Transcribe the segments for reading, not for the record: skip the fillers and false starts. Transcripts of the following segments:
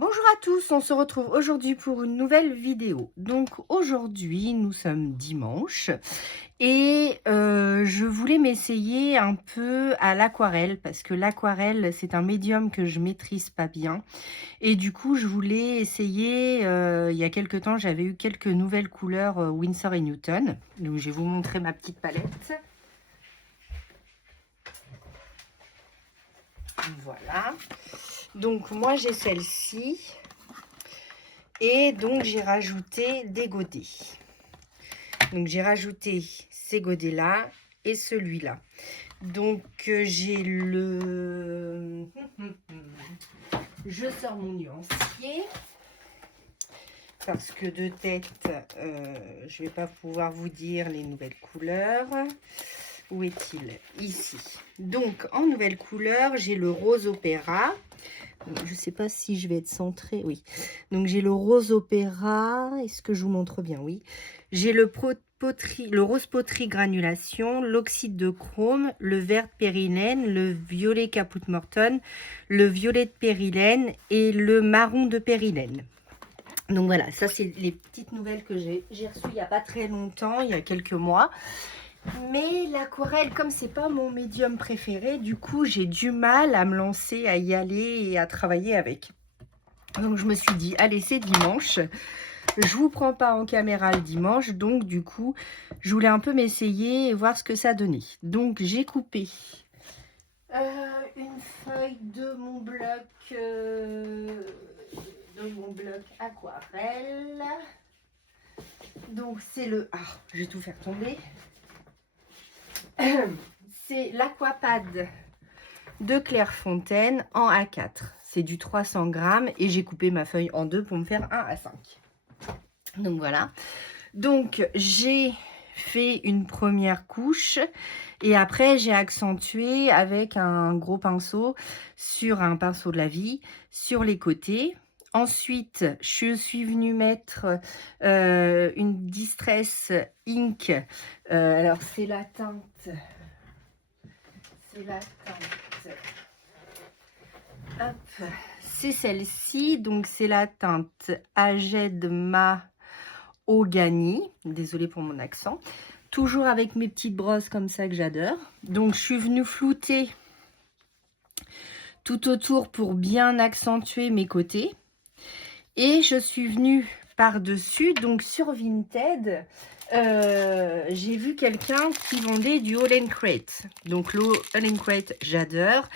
Bonjour à tous, on se retrouve aujourd'hui pour une nouvelle vidéo. Donc aujourd'hui, nous sommes dimanche et je voulais m'essayer un peu à l'aquarelle parce que l'aquarelle, c'est un médium que je maîtrise pas bien. Et du coup, je voulais essayer, il y a quelque temps, j'avais eu quelques nouvelles couleurs Winsor et Newton. Donc je vais vous montrer ma petite palette. Voilà. Donc moi, j'ai celle-ci. Et donc, j'ai rajouté des godets. Donc, j'ai rajouté ces godets-là et celui-là. Donc, j'ai le... Je sors mon nuancier. Parce que de tête, je ne vais pas pouvoir vous dire les nouvelles couleurs. Où est-il? Ici. Donc, en nouvelle couleur, j'ai le rose opéra. Je ne sais pas si je vais être centrée. Oui. Donc, j'ai le rose opéra. Est-ce que je vous montre bien? Oui. J'ai le rose poterie granulation, l'oxyde de chrome, le vert périlène, le violet caput morton, le violet de périlène et le marron de périlène. Donc voilà, ça c'est les petites nouvelles que j'ai reçues il n'y a pas très longtemps, il y a quelques mois. Mais l'aquarelle, comme c'est pas mon médium préféré, du coup j'ai du mal à me lancer, à y aller et à travailler avec. Donc je me suis dit, allez, c'est dimanche, je vous prends pas en caméra le dimanche, donc du coup je voulais un peu m'essayer et voir ce que ça donnait. Donc j'ai coupé une feuille de mon bloc aquarelle. Donc c'est le... Ah, je vais tout faire tomber. C'est l'Aquapad de Clairefontaine en A4. C'est du 300 grammes et j'ai coupé ma feuille en deux pour me faire un A5. Donc voilà. Donc j'ai fait une première couche et après j'ai accentué avec un gros pinceau sur un pinceau de la vie sur les côtés. Ensuite, je suis venue mettre une Distress Ink. Alors, c'est la teinte. Hop, c'est celle-ci. Donc, c'est la teinte Aged Mahogany. Désolée pour mon accent. Toujours avec mes petites brosses comme ça que j'adore. Donc, je suis venue flouter tout autour pour bien accentuer mes côtés. Et je suis venue par-dessus, donc sur Vinted, j'ai vu quelqu'un qui vendait du All Crate. Donc le All Crate, j'adore.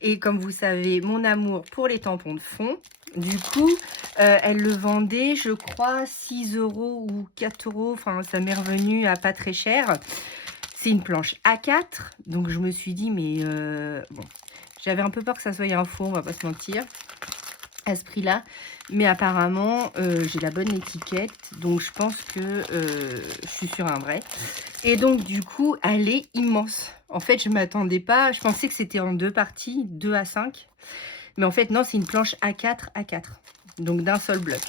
Et comme vous savez, mon amour pour les tampons de fond. Du coup, elle le vendait, je crois, 6 € ou 4 €. Enfin, ça m'est revenu à pas très cher. C'est une planche A4. Donc je me suis dit, mais bon, j'avais un peu peur que ça soit un faux, on va pas se mentir, à ce prix-là. Mais apparemment, j'ai la bonne étiquette. Donc, je pense que je suis sur un vrai. Et donc, du coup, elle est immense. En fait, je ne m'attendais pas. Je pensais que c'était en deux parties, 2 à 5. Mais en fait, non, c'est une planche A4 A4. Donc, d'un seul bloc.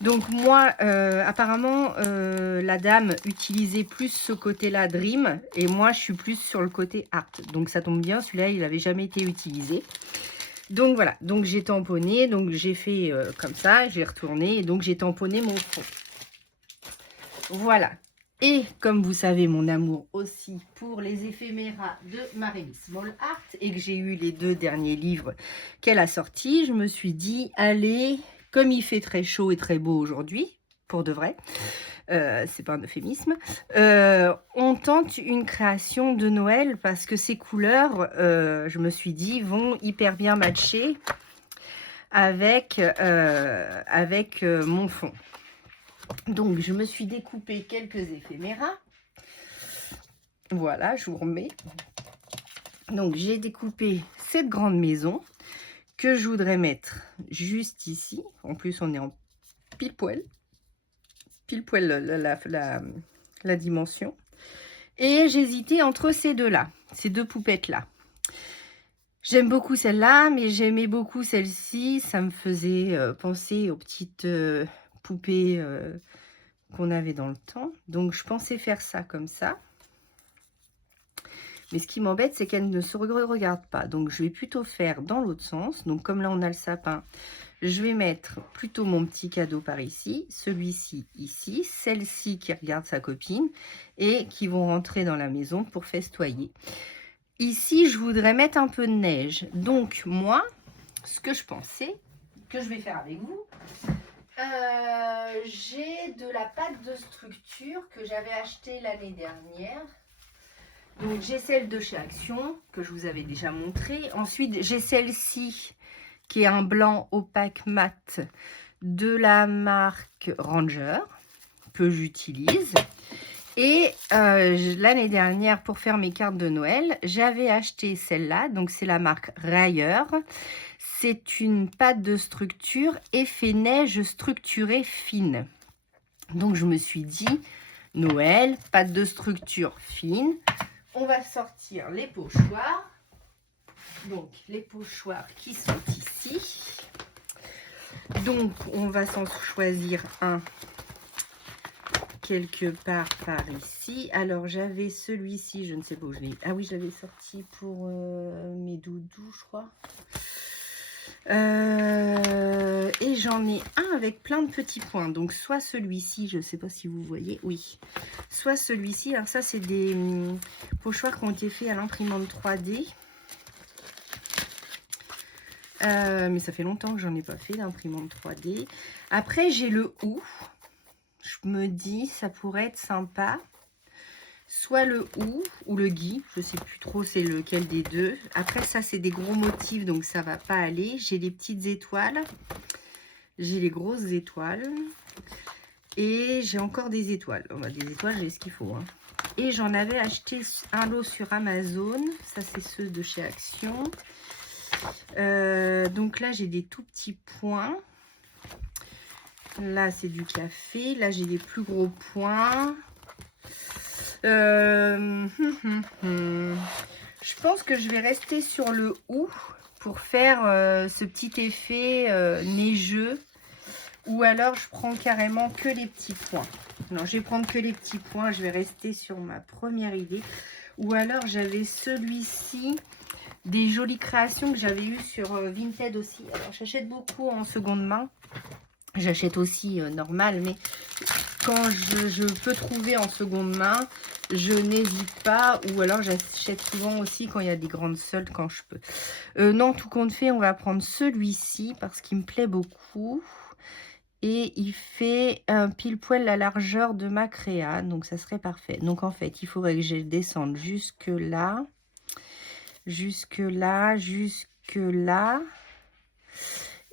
Donc, moi, apparemment, la dame utilisait plus ce côté-là Dream. Et moi, je suis plus sur le côté Art. Donc, ça tombe bien. Celui-là, il n'avait jamais été utilisé. Donc voilà, donc j'ai tamponné, donc j'ai fait comme ça, j'ai retourné, et donc j'ai tamponné mon fond. Voilà. Et comme vous savez, mon amour aussi pour les éphéméras de Marie Small Art, et que j'ai eu les 2 derniers livres qu'elle a sortis, je me suis dit, allez, comme il fait très chaud et très beau aujourd'hui, pour de vrai, c'est pas un euphémisme, on tente une création de Noël parce que ces couleurs, je me suis dit, vont hyper bien matcher avec, mon fond. Donc, je me suis découpé quelques éphéméras. Voilà, je vous remets. Donc, j'ai découpé cette grande maison que je voudrais mettre juste ici. En plus, on est en pile poil la dimension. Et j'hésitais entre ces deux-là, ces deux poupettes-là. J'aime beaucoup celle-là, mais j'aimais beaucoup celle-ci. Ça me faisait penser aux petites poupées qu'on avait dans le temps. Donc, je pensais faire ça comme ça. Mais ce qui m'embête, c'est qu'elle ne se regarde pas. Donc, je vais plutôt faire dans l'autre sens. Donc, comme là, on a le sapin, je vais mettre plutôt mon petit cadeau par ici, celui-ci ici, celle-ci qui regarde sa copine et qui vont rentrer dans la maison pour festoyer. Ici, je voudrais mettre un peu de neige. Donc, moi, ce que je pensais, que je vais faire avec vous, j'ai de la pâte de structure que j'avais achetée l'année dernière. Donc, j'ai celle de chez Action, que je vous avais déjà montré. Ensuite, j'ai celle-ci, qui est un blanc opaque mat de la marque Ranger, que j'utilise. Et l'année dernière, pour faire mes cartes de Noël, j'avais acheté celle-là. Donc, c'est la marque Rayer. C'est une pâte de structure effet neige structurée fine. Donc, je me suis dit, Noël, pâte de structure fine. On va sortir les pochoirs. Donc, les pochoirs qui sont ici. Donc, on va s'en choisir un quelque part par ici. Alors, j'avais celui-ci, je ne sais pas où je l'ai. Ah oui, je l'avais sorti pour mes doudous, je crois. Et j'en ai un avec plein de petits points. Donc, soit celui-ci, je ne sais pas si vous voyez. Oui. Soit celui-ci. Alors, ça, c'est des pochoirs qui ont été faits à l'imprimante 3D. Mais ça fait longtemps que j'en ai pas fait d'imprimante 3D. Après, j'ai le OU. Je me dis, ça pourrait être sympa. Soit le OU ou le Guy. Je sais plus trop c'est lequel des deux. Après, ça, c'est des gros motifs, donc ça va pas aller. J'ai les petites étoiles. J'ai les grosses étoiles. Et j'ai encore des étoiles. Bah, des étoiles, j'ai ce qu'il faut. Hein. Et j'en avais acheté un lot sur Amazon. Ça, c'est ceux de chez Action. Donc là, j'ai des tout petits points. Là, c'est du café. Là, j'ai des plus gros points. Je pense que je vais rester sur le OU pour faire ce petit effet neigeux. Ou alors, je prends carrément que les petits points. Non, je vais prendre que les petits points. Je vais rester sur ma première idée. Ou alors, j'avais celui-ci. Des jolies créations que j'avais eues sur Vinted aussi. Alors, j'achète beaucoup en seconde main. J'achète aussi normal, mais quand je peux trouver en seconde main, je n'hésite pas. Ou alors, j'achète souvent aussi quand il y a des grandes soldes, quand je peux. Non, tout compte fait, on va prendre celui-ci parce qu'il me plaît beaucoup. Et il fait pile poil la largeur de ma créa. Donc, ça serait parfait. Donc, en fait, il faudrait que je descende jusque là. Jusque là.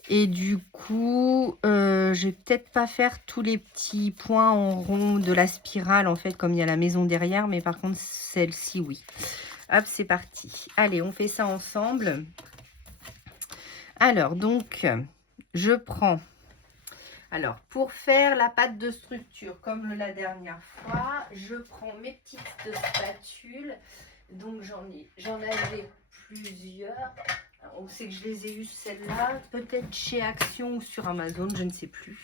Et du coup, je vais peut-être pas faire tous les petits points en rond de la spirale, en fait, comme il y a la maison derrière. Mais par contre, celle-ci, oui. Hop, c'est parti. Allez, on fait ça ensemble. Alors, donc, je prends... Alors, pour faire la pâte de structure, comme la dernière fois, je prends mes petites spatules. Donc, j'en avais plusieurs. On sait que je les ai eues, celles-là. Peut-être chez Action ou sur Amazon, je ne sais plus.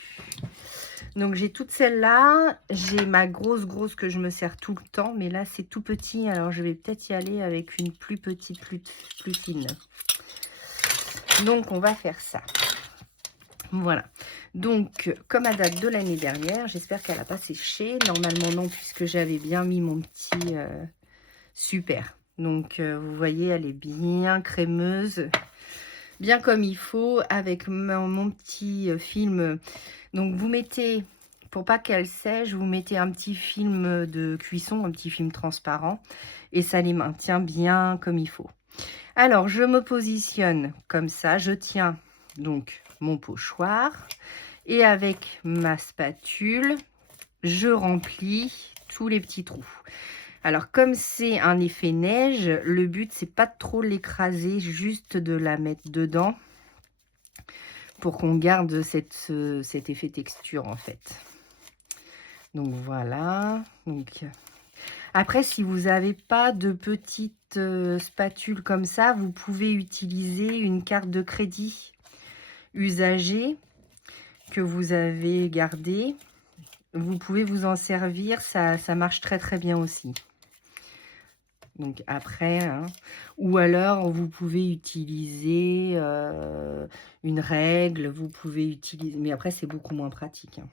Donc, j'ai toutes celles-là. J'ai ma grosse que je me sers tout le temps. Mais là, c'est tout petit. Alors, je vais peut-être y aller avec une plus petite, plus fine. Donc, on va faire ça. Voilà. Donc, comme à date de l'année dernière, j'espère qu'elle n'a pas séché. Normalement, non, puisque j'avais bien mis mon petit super. Donc, vous voyez, elle est bien crémeuse, bien comme il faut, avec mon petit film. Donc, vous mettez, pour pas qu'elle sèche, vous mettez un petit film de cuisson, un petit film transparent, et ça les maintient bien comme il faut. Alors, je me positionne comme ça, je tiens donc mon pochoir, et avec ma spatule, je remplis tous les petits trous. Alors, comme c'est un effet neige, le but, c'est pas de trop l'écraser, juste de la mettre dedans pour qu'on garde cet effet texture, en fait. Donc, voilà. Donc, après, si vous n'avez pas de petite spatule comme ça, vous pouvez utiliser une carte de crédit usagée que vous avez gardée. Vous pouvez vous en servir, ça marche très bien aussi. Donc après, hein, ou alors vous pouvez utiliser une règle, vous pouvez utiliser, mais après c'est beaucoup moins pratique, hein.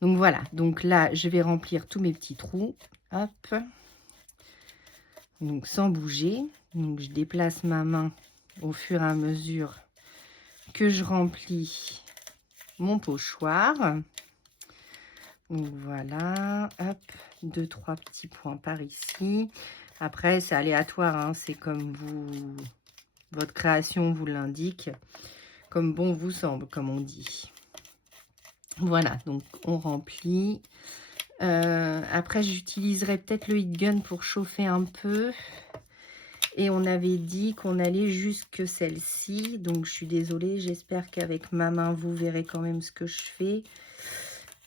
Donc voilà, donc là je vais remplir tous mes petits trous, hop, donc sans bouger. Donc je déplace ma main au fur et à mesure que je remplis mon pochoir. Donc voilà, hop, 2-3 petits points par ici. Après, c'est aléatoire, hein, c'est comme votre création vous l'indique, comme bon vous semble, comme on dit. Voilà, donc on remplit. Après, j'utiliserai peut-être le heat gun pour chauffer un peu. Et on avait dit qu'on allait jusque celle-ci. Donc, je suis désolée, j'espère qu'avec ma main, vous verrez quand même ce que je fais.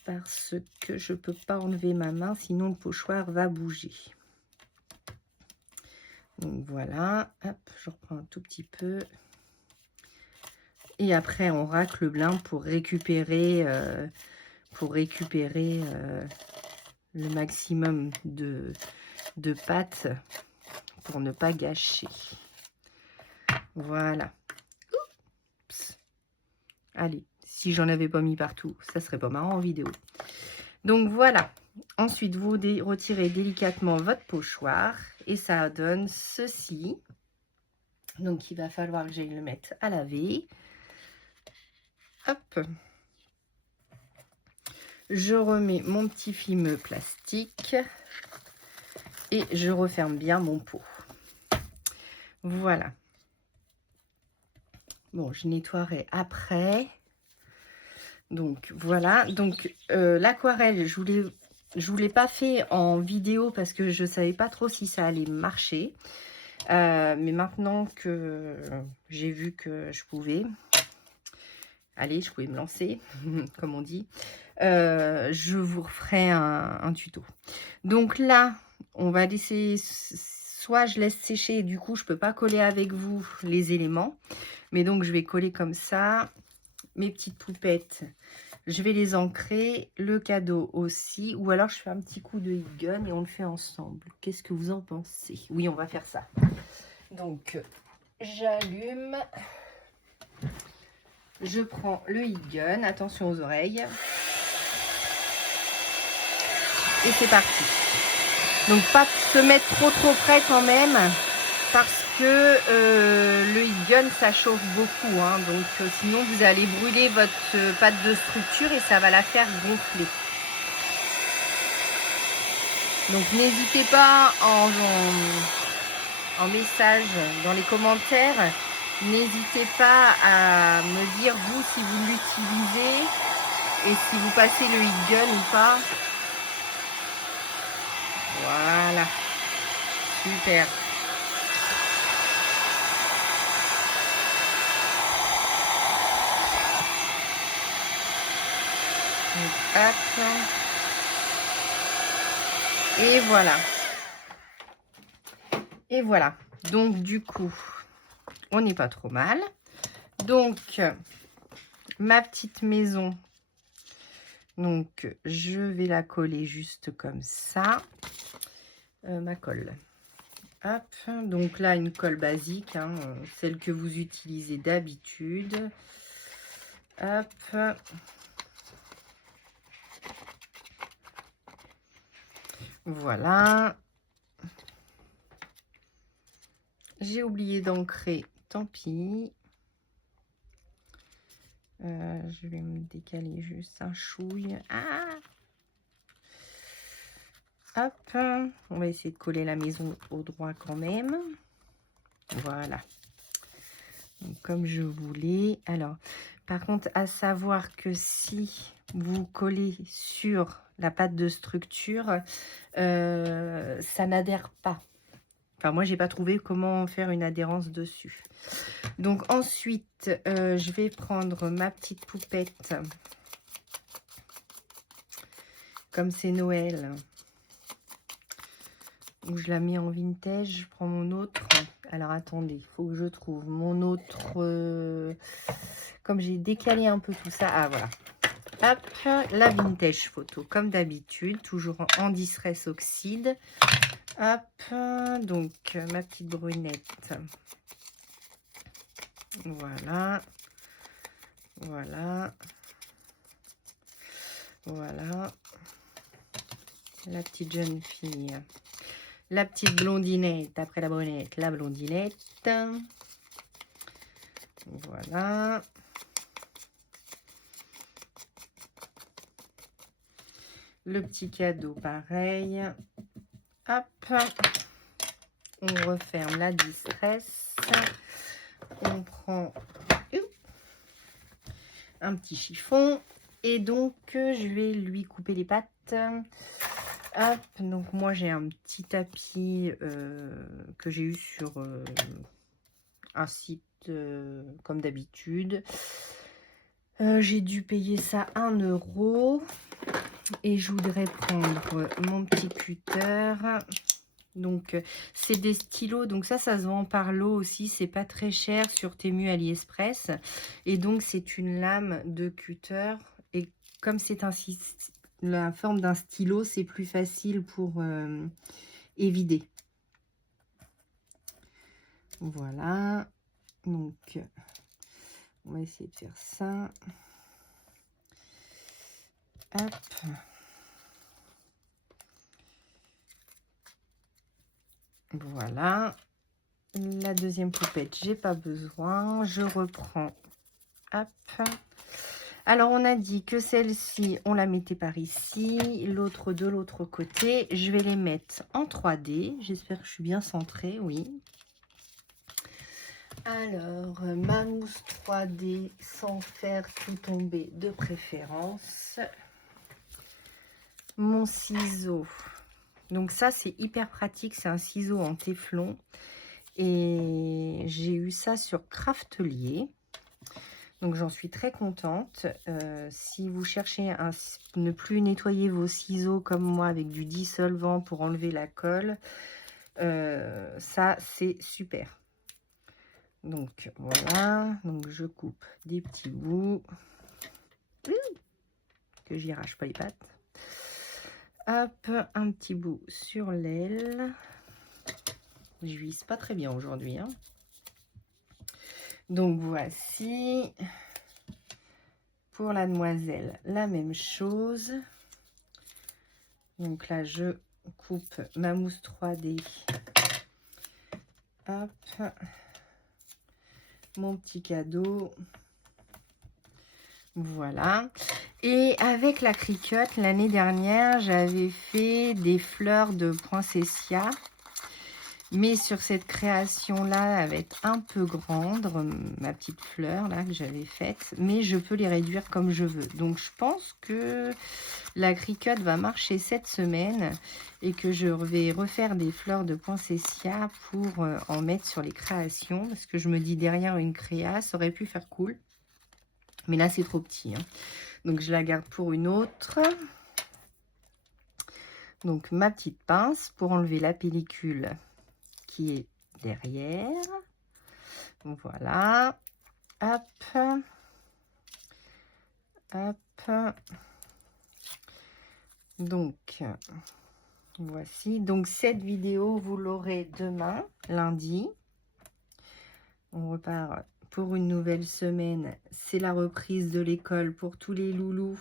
Parce que je ne peux pas enlever ma main, sinon le pochoir va bouger. Donc voilà, hop, je reprends un tout petit peu. Et après, on racle bien pour récupérer le maximum de pâte pour ne pas gâcher. Voilà. Oups. Allez, si j'en avais pas mis partout, ça serait pas marrant en vidéo. Donc voilà. Ensuite, vous retirez délicatement votre pochoir et ça donne ceci. Donc, il va falloir que j'aille le mettre à laver. Hop. Je remets mon petit film plastique et je referme bien mon pot. Voilà. Bon, je nettoierai après. Donc, voilà. Donc, l'aquarelle, je voulais pas fait en vidéo parce que je savais pas trop si ça allait marcher. Mais maintenant que j'ai vu que je pouvais, allez, je pouvais me lancer, comme on dit, je vous referai un tuto. Donc là, on va laisser, soit je laisse sécher, et du coup, je peux pas coller avec vous les éléments. Mais donc, je vais coller comme ça. Mes petites poupettes, je vais les ancrer. Le cadeau aussi. Ou alors, je fais un petit coup de heat gun et on le fait ensemble. Qu'est-ce que vous en pensez? Oui, on va faire ça. Donc, j'allume. Je prends le heat gun. Attention aux oreilles. Et c'est parti. Donc, pas se mettre trop près quand même. Parce que le heat gun, ça chauffe beaucoup, hein, donc sinon vous allez brûler votre pâte de structure et ça va la faire gonfler. Donc n'hésitez pas en message dans les commentaires, n'hésitez pas à me dire vous si vous l'utilisez et si vous passez le heat gun ou pas. Voilà, super. Donc, hop. Et voilà. Et voilà. Donc, du coup, on n'est pas trop mal. Donc, ma petite maison. Donc, je vais la coller juste comme ça. Ma colle. Hop. Donc là, une colle basique, hein, celle que vous utilisez d'habitude. Hop. Voilà. J'ai oublié d'ancrer, tant pis. Je vais me décaler juste un chouille. Ah! Hop. On va essayer de coller la maison au droit quand même. Voilà. Donc, comme je voulais. Alors, par contre, à savoir que si vous collez sur la pâte de structure, ça n'adhère pas. Enfin, moi, j'ai pas trouvé comment faire une adhérence dessus. Donc, ensuite, je vais prendre ma petite poupette. Comme c'est Noël. Où je la mets en vintage. Je prends mon autre. Alors, attendez. Il faut que je trouve mon autre... Comme j'ai décalé un peu tout ça. Ah, voilà. Hop, la vintage photo, comme d'habitude, toujours en distress oxyde. Hop, donc ma petite brunette. Voilà. Voilà. Voilà. La petite jeune fille. La petite blondinette, après la brunette, la blondinette. Voilà. Le petit cadeau, pareil. Hop. On referme la distress. On prend un petit chiffon. Et donc, je vais lui couper les pattes. Hop, donc moi j'ai un petit tapis que j'ai eu sur un site comme d'habitude. J'ai dû payer ça 1 € et je voudrais prendre mon petit cutter. Donc c'est des stylos, donc ça se vend par lot aussi, c'est pas très cher sur Temu, AliExpress. Et donc c'est une lame de cutter et comme c'est la forme d'un stylo, c'est plus facile pour évider. Voilà, donc on va essayer de faire ça. Hop. Voilà. La deuxième poupette, j'ai pas besoin. Je reprends. Hop. Alors, on a dit que celle-ci, on la mettait par ici. L'autre de l'autre côté. Je vais les mettre en 3D. J'espère que je suis bien centrée, oui. Alors, ma mousse 3D sans faire tout tomber de préférence. Mon ciseau. Donc ça, c'est hyper pratique. C'est un ciseau en téflon. Et j'ai eu ça sur Craftelier. Donc j'en suis très contente. Si vous cherchez à ne plus nettoyer vos ciseaux comme moi avec du dissolvant pour enlever la colle, ça c'est super. Donc voilà, donc je coupe des petits bouts. Que j'y arrache pas les pattes. Hop, un petit bout sur l'aile. Je vise pas très bien aujourd'hui, hein. Donc voici pour la demoiselle la même chose. Donc là je coupe ma mousse 3D. Hop, mon petit cadeau. Voilà. Et avec la Cricut, l'année dernière, j'avais fait des fleurs de poinsettia. Mais sur cette création-là, elle va être un peu grande, ma petite fleur là que j'avais faite. Mais je peux les réduire comme je veux. Donc je pense que la Cricut va marcher cette semaine. Et que je vais refaire des fleurs de poinsettia pour en mettre sur les créations. Parce que je me dis derrière une créa, ça aurait pu faire cool. Mais là c'est trop petit, hein. Donc je la garde pour une autre. Donc ma petite pince pour enlever la pellicule qui est derrière. Voilà. Hop. Hop. Donc voici. Donc cette vidéo, vous l'aurez demain, lundi. On repart pour une nouvelle semaine. C'est la reprise de l'école pour tous les loulous.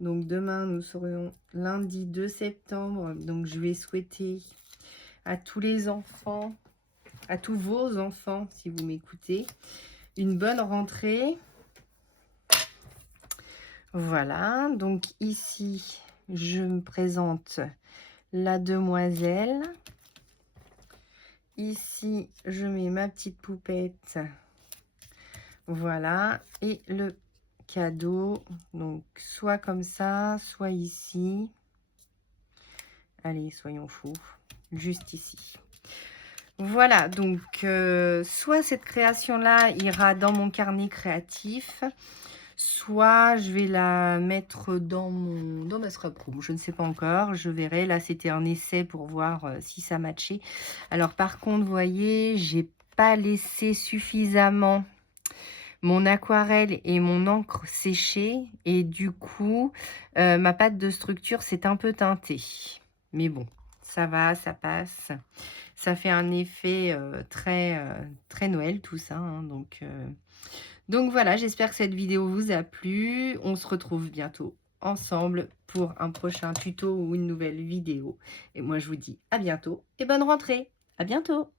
Donc demain, nous serions lundi 2 septembre. Donc je vais souhaiter à tous les enfants, à tous vos enfants, si vous m'écoutez, une bonne rentrée. Voilà, donc ici, je me présente la demoiselle. Ici, je mets ma petite poupette. Voilà, et le cadeau, donc soit comme ça, soit ici. Allez, soyons fous, juste ici. Voilà, donc soit cette création-là ira dans mon carnet créatif, soit je vais la mettre dans ma scrapbook. Je ne sais pas encore, je verrai. Là, c'était un essai pour voir si ça matchait. Alors, par contre, vous voyez, j'ai pas laissé suffisamment mon aquarelle et mon encre séchée et du coup, ma pâte de structure s'est un peu teintée. Mais bon, ça va, ça passe. Ça fait un effet, très Noël tout ça, hein, donc voilà, j'espère que cette vidéo vous a plu. On se retrouve bientôt ensemble pour un prochain tuto ou une nouvelle vidéo et moi je vous dis à bientôt et bonne rentrée. À bientôt.